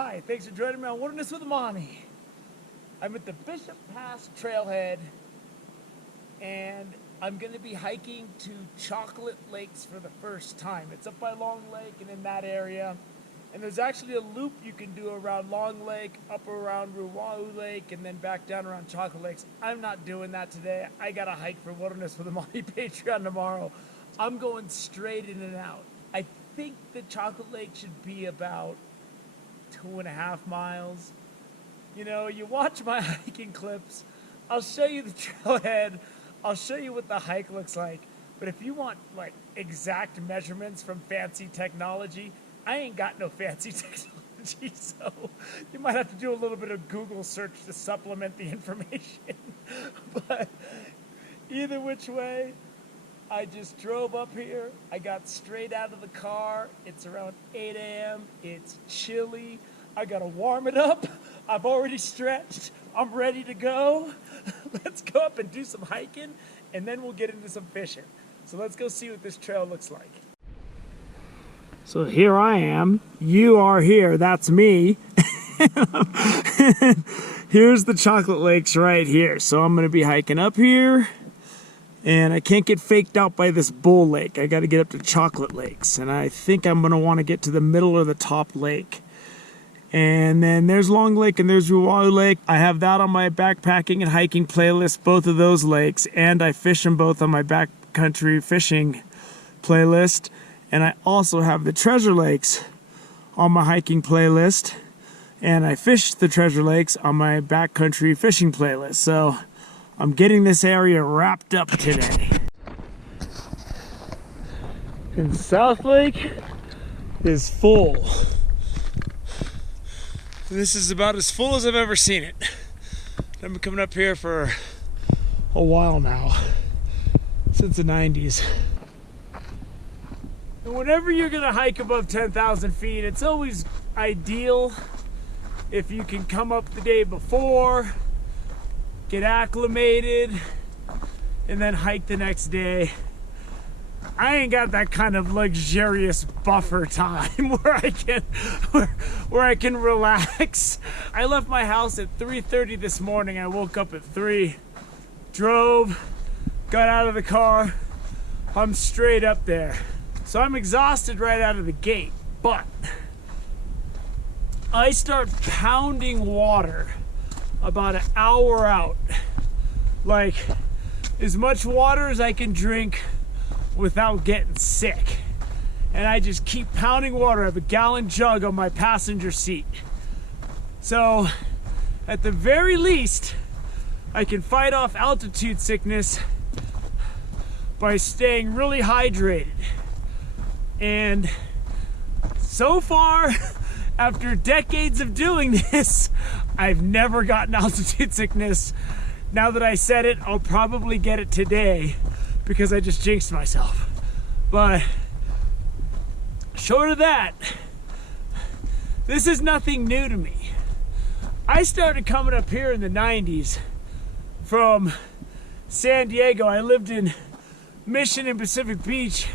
Hi, thanks for joining me on Wilderness with Monty. I'm at the Bishop Pass Trailhead, and I'm going to be hiking to Chocolate Lakes for the first time. It's up by Long Lake and in that area, and there's actually a loop you can do around Long Lake, up around Ruwau Lake, and then back down around Chocolate Lakes. I'm not doing that today. I got to hike for Wilderness with the Monty Patreon tomorrow. I'm going straight in and out. I think the Chocolate Lake should be about 2.5 miles. You know, you watch my hiking clips, I'll show you the trailhead, I'll show you what the hike looks like, but if you want like exact measurements from fancy technology, I ain't got no fancy technology, so you might have to do a little bit of Google search to supplement the information. But either which way, I just drove up here. I got straight out of the car. It's around 8 a.m. It's chilly. I gotta warm it up. I've already stretched. I'm ready to go. Let's go up and do some hiking, and then we'll get into some fishing. So let's go see what this trail looks like. So here I am. You are here. That's me. Here's the Chocolate Lakes right here. So I'm gonna be hiking up here. And I can't get faked out by this Bull Lake. I got to get up to Chocolate Lakes. And I think I'm going to want to get to the middle of the top lake. And then there's Long Lake and there's Ruwau Lake. I have that on my backpacking and hiking playlist, both of those lakes. And I fish them both on my backcountry fishing playlist. And I also have the Treasure Lakes on my hiking playlist. And I fish the Treasure Lakes on my backcountry fishing playlist. So I'm getting this area wrapped up today. And South Lake is full. This is about as full as I've ever seen it. I've been coming up here for a while now, since the 90s. And whenever you're gonna hike above 10,000 feet, it's always ideal if you can come up the day before, get acclimated, and then hike the next day. I ain't got that kind of luxurious buffer time where I can relax. I left my house at 3:30 this morning. I woke up at 3, drove, got out of the car. I'm straight up there. So I'm exhausted right out of the gate, but I start pounding water about an hour out, like as much water as I can drink without getting sick. And I just keep pounding water. I have a gallon jug on my passenger seat. So at the very least, I can fight off altitude sickness by staying really hydrated. And so far, after decades of doing this, I've never gotten altitude sickness. Now that I said it, I'll probably get it today because I just jinxed myself. But short of that, this is nothing new to me. I started coming up here in the 90s from San Diego. I lived in Mission and Pacific Beach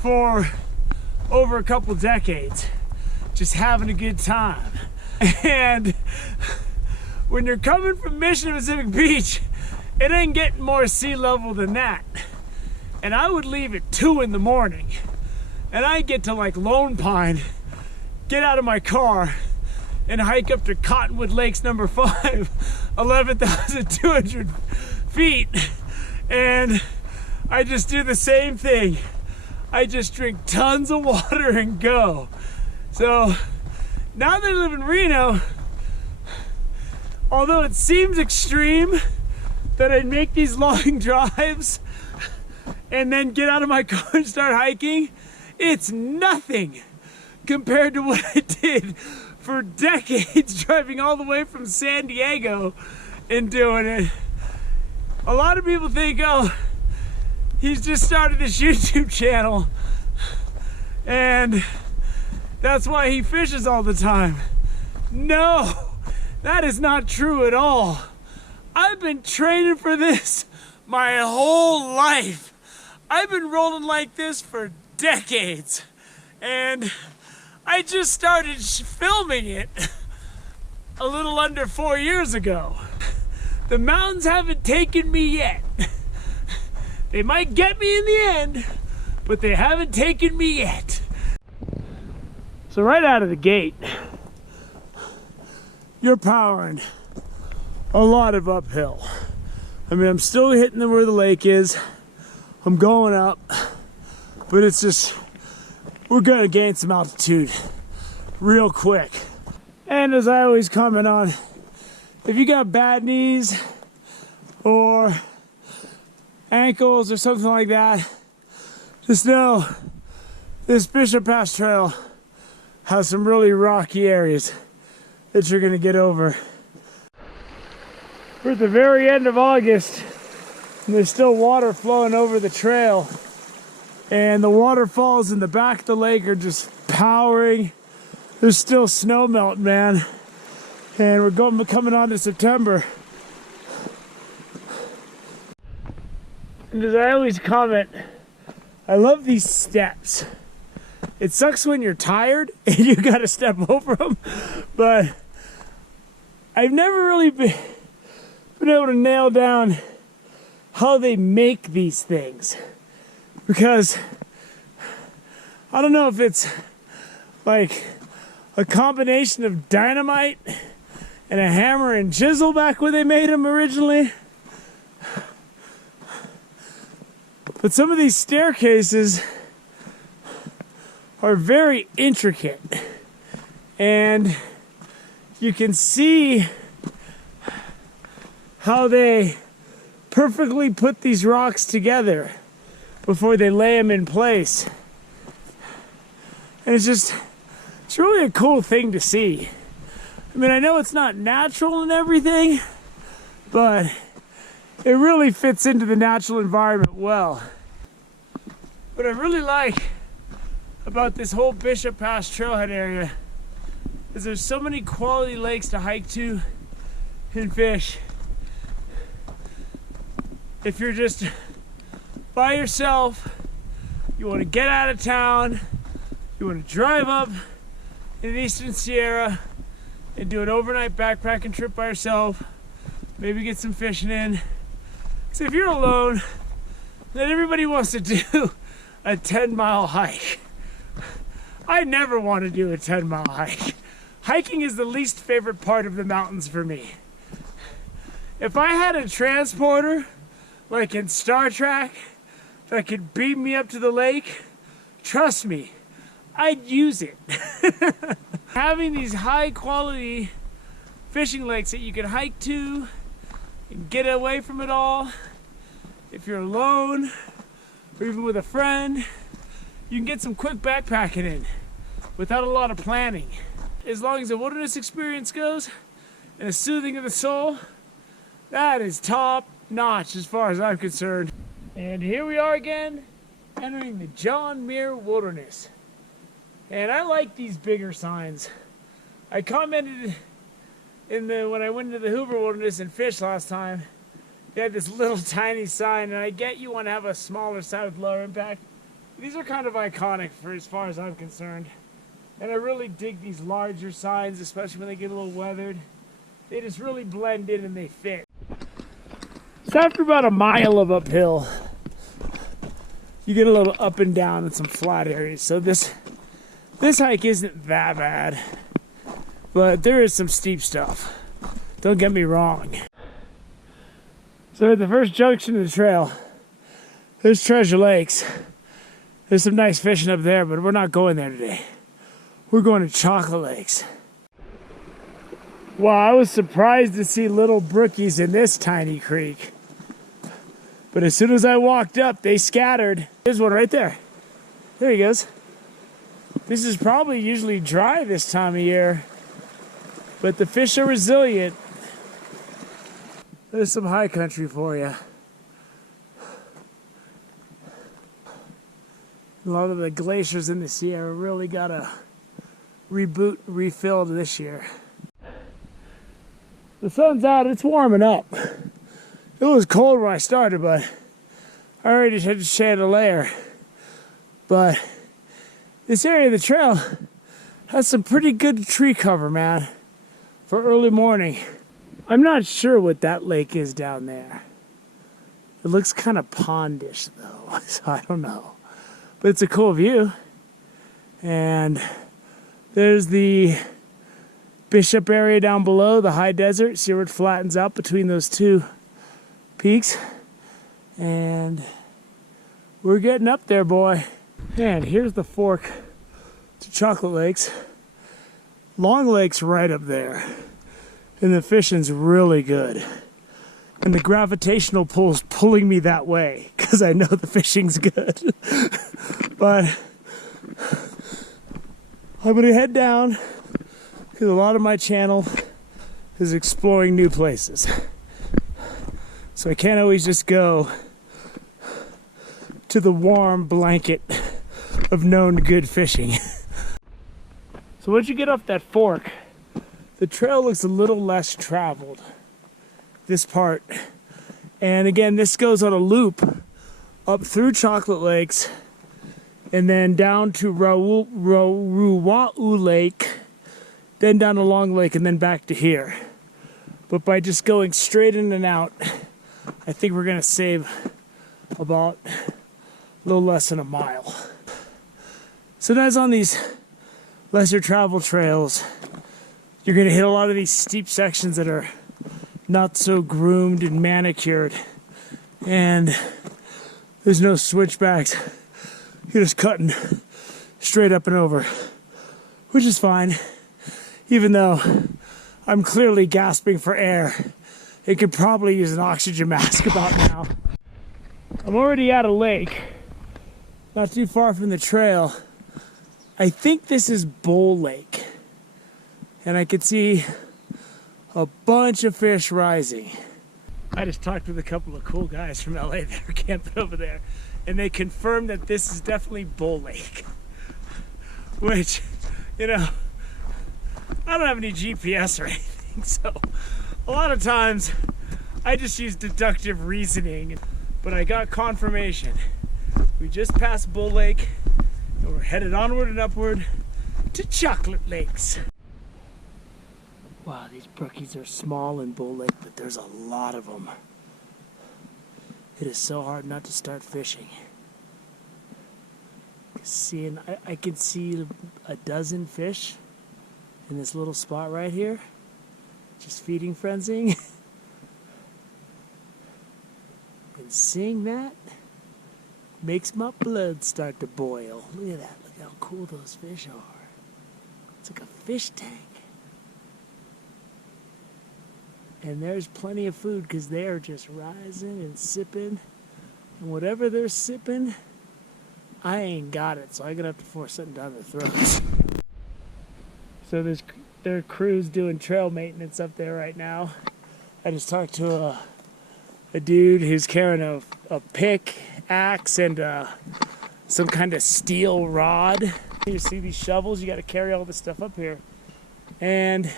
for over a couple decades, just having a good time. And when you're coming from Mission and Pacific Beach, it ain't getting more sea level than that. And I would leave at 2 in the morning, and I'd get to like Lone Pine, get out of my car, and hike up to Cottonwood Lakes number 5, 11,200 feet. And I just do the same thing. I just drink tons of water and go. So now that I live in Reno, although it seems extreme that I'd make these long drives and then get out of my car and start hiking, it's nothing compared to what I did for decades driving all the way from San Diego and doing it. A lot of people think, oh, he's just started this YouTube channel and that's why he fishes all the time. No, that is not true at all. I've been training for this my whole life. I've been rolling like this for decades. And I just started filming it a little under 4 years ago. The mountains haven't taken me yet. They might get me in the end, but they haven't taken me yet. So right out of the gate, you're powering a lot of uphill. I mean, I'm still hitting where the lake is. I'm going up, but it's just, we're gonna gain some altitude real quick. And as I always comment on, if you got bad knees or ankles or something like that, just know this Bishop Pass Trail has some really rocky areas that you're gonna get over. We're at the very end of August, and there's still water flowing over the trail. And the waterfalls in the back of the lake are just powering. There's still snow melt, man. And we're coming on to September. And as I always comment, I love these steps. It sucks when you're tired and you gotta step over them, but I've never really been able to nail down how they make these things, because I don't know if it's like a combination of dynamite and a hammer and chisel back when they made them originally, but some of these staircases are very intricate, and you can see how they perfectly put these rocks together before they lay them in place. And it's really a cool thing to see. I mean, I know it's not natural and everything, but it really fits into the natural environment well. What I really like about this whole Bishop Pass Trailhead area is there's so many quality lakes to hike to and fish. If you're just by yourself, you want to get out of town, you want to drive up in the Eastern Sierra and do an overnight backpacking trip by yourself, maybe get some fishing in. So if you're alone, then everybody wants to do a 10-mile hike. I never want to do a 10-mile hike. Hiking is the least favorite part of the mountains for me. If I had a transporter, like in Star Trek, that could beam me up to the lake, trust me, I'd use it. Having these high quality fishing lakes that you can hike to and get away from it all, if you're alone or even with a friend, you can get some quick backpacking in without a lot of planning. As long as the wilderness experience goes and the soothing of the soul, that is top notch as far as I'm concerned. And here we are again, entering the John Muir Wilderness. And I like these bigger signs. I commented when I went into the Hoover Wilderness and fished last time, they had this little tiny sign, and I get you want to have a smaller sign with lower impact. These are kind of iconic for as far as I'm concerned. And I really dig these larger signs, especially when they get a little weathered. They just really blend in and they fit. So after about a mile of uphill, you get a little up and down and some flat areas. So this hike isn't that bad, but there is some steep stuff. Don't get me wrong. So at the first junction of the trail, there's Treasure Lakes. There's some nice fishing up there, but we're not going there today. We're going to Chocolate Lakes. Wow, I was surprised to see little brookies in this tiny creek. But as soon as I walked up, they scattered. There's one right there. There he goes. This is probably usually dry this time of year, but the fish are resilient. There's some high country for you. A lot of the glaciers in the Sierra really got a reboot and refilled this year. The sun's out, it's warming up. It was cold when I started, but I already had to shed a layer. But this area of the trail Has some pretty good tree cover, man, for early morning. I'm not sure what that lake is down there. It looks kind of pondish though, so I don't know. But it's a cool view. And there's the Bishop area down below, the high desert. See where it flattens out between those two peaks. And we're getting up there, boy. And here's the fork to Chocolate Lakes. Long Lake's right up there. And the fishing's really good. And the gravitational pull's pulling me that way because I know the fishing's good. But I'm gonna head down because a lot of my channel is exploring new places. So I can't always just go to the warm blanket of known good fishing. So once you get off that fork, the trail looks a little less traveled, this part. And again, this goes on a loop up through Chocolate Lakes and then down to Ruwa'u Lake, then down to Long Lake, and then back to here. But by just going straight in and out, I think we're gonna save about a little less than a mile. Sometimes on these lesser travel trails, you're gonna hit a lot of these steep sections that are not so groomed and manicured, and there's no switchbacks. You're just cutting straight up and over, which is fine, even though I'm clearly gasping for air. It could probably use an oxygen mask about now. I'm already at a lake, not too far from the trail. I think this is Bull Lake. And I could see a bunch of fish rising. I just talked with a couple of cool guys from LA that are camping over there, and they confirmed that this is definitely Bull Lake. Which, you know, I don't have any GPS or anything, so a lot of times I just use deductive reasoning, but I got confirmation. We just passed Bull Lake, and we're headed onward and upward to Chocolate Lakes. Wow, these brookies are small in Bull Lake, but there's a lot of them. It is so hard not to start fishing. I can see a dozen fish in this little spot right here, just feeding frenzying. And seeing that makes my blood start to boil. Look at that, look how cool those fish are. It's like a fish tank. And there's plenty of food because they are just rising and sipping. And whatever they're sipping, I ain't got it. So I'm going to have to force something down their throats. So there are crews doing trail maintenance up there right now. I just talked to a dude who's carrying a pick, axe, and some kind of steel rod. You see these shovels? You got to carry all this stuff up here. And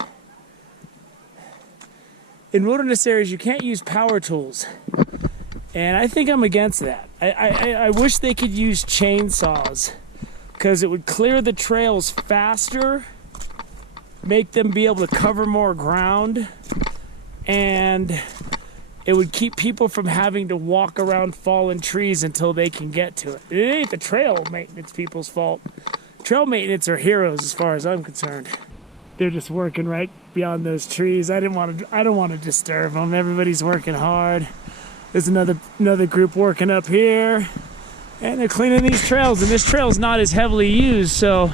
in wilderness areas, you can't use power tools. And I think I'm against that. I wish they could use chainsaws because it would clear the trails faster, make them be able to cover more ground, and it would keep people from having to walk around fallen trees until they can get to it. It ain't the trail maintenance people's fault. Trail maintenance are heroes as far as I'm concerned. They're just working right beyond those trees. I don't want to disturb them. Everybody's working hard. There's another group working up here, and they're cleaning these trails. And this trail's not as heavily used, so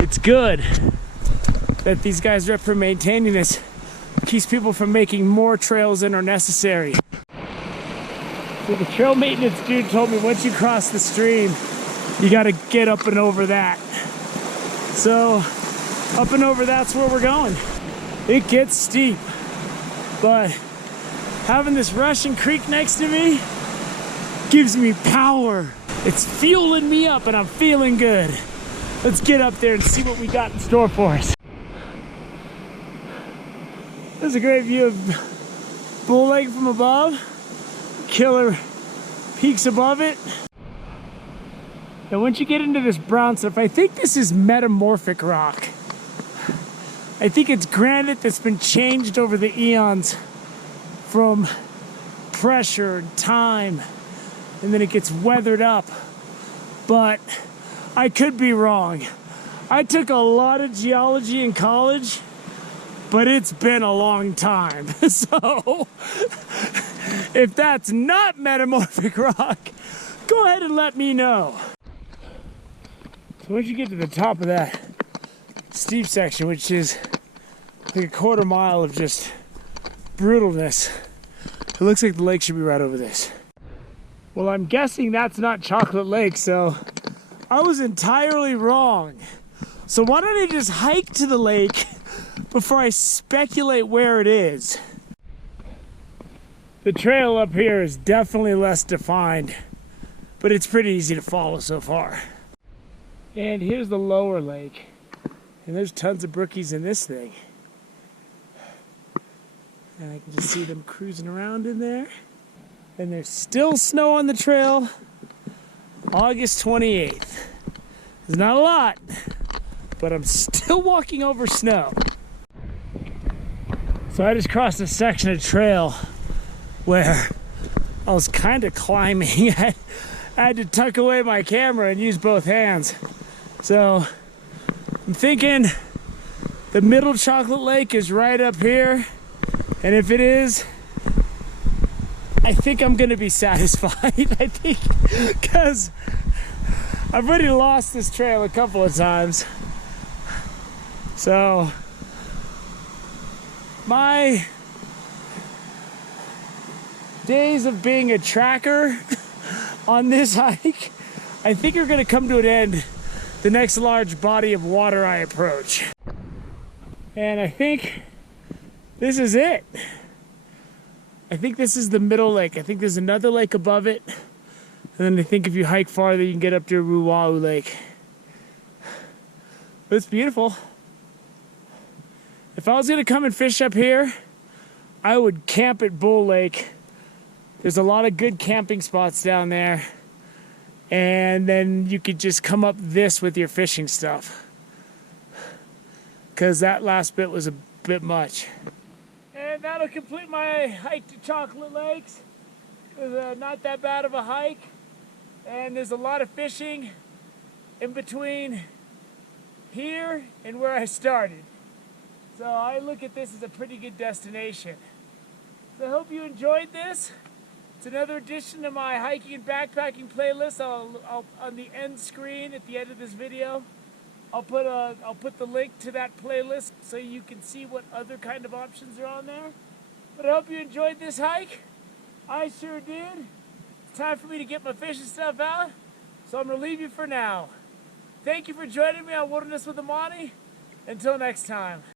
it's good that these guys are up for maintaining this. Keeps people from making more trails than are necessary. So the trail maintenance dude told me once you cross the stream, you got to get up and over that. So up and over, that's where we're going. It gets steep, but having this rushing creek next to me gives me power. It's fueling me up and I'm feeling good. Let's get up there and see what we got in store for us. There's a great view of Bull Lake from above. Killer peaks above it. Now once you get into this brown stuff, I think this is metamorphic rock. I think it's granite that's been changed over the eons from pressure and time, and then it gets weathered up. But I could be wrong. I took a lot of geology in college, but it's been a long time. So if that's not metamorphic rock, go ahead and let me know. So once you get to the top of that steep section, which is like a quarter mile of just brutalness, it looks like the lake should be right over this. Well, I'm guessing that's not Chocolate Lake, so I was entirely wrong. So why don't I just hike to the lake before I speculate where it is? The trail up here is definitely less defined, but it's pretty easy to follow so far. And here's the lower lake. And there's tons of brookies in this thing. And I can just see them cruising around in there. And there's still snow on the trail. August 28th. There's not a lot, but I'm still walking over snow. So I just crossed a section of trail where I was kind of climbing. I had to tuck away my camera and use both hands. So I'm thinking the middle Chocolate Lake is right up here. And if it is, I think I'm gonna be satisfied. I think, because I've already lost this trail a couple of times. So my days of being a tracker on this hike, I think are gonna come to an end the next large body of water I approach. And I think this is it. I think this is the middle lake. I think there's another lake above it. And then I think if you hike farther, you can get up to Ruwau Lake. But it's beautiful. If I was gonna come and fish up here, I would camp at Bull Lake. There's a lot of good camping spots down there. And then you could just come up this with your fishing stuff. Because that last bit was a bit much. And that'll complete my hike to Chocolate Lakes. It was not that bad of a hike. And there's a lot of fishing in between here and where I started. So I look at this as a pretty good destination. So I hope you enjoyed this. It's another addition to my hiking and backpacking playlist. I'll on the end screen at the end of this video, I'll put the link to that playlist so you can see what other kind of options are on there. But I hope you enjoyed this hike. I sure did. It's time for me to get my fishing stuff out, so I'm gonna leave you for now. Thank you for joining me on Wilderness with Amani. Until next time.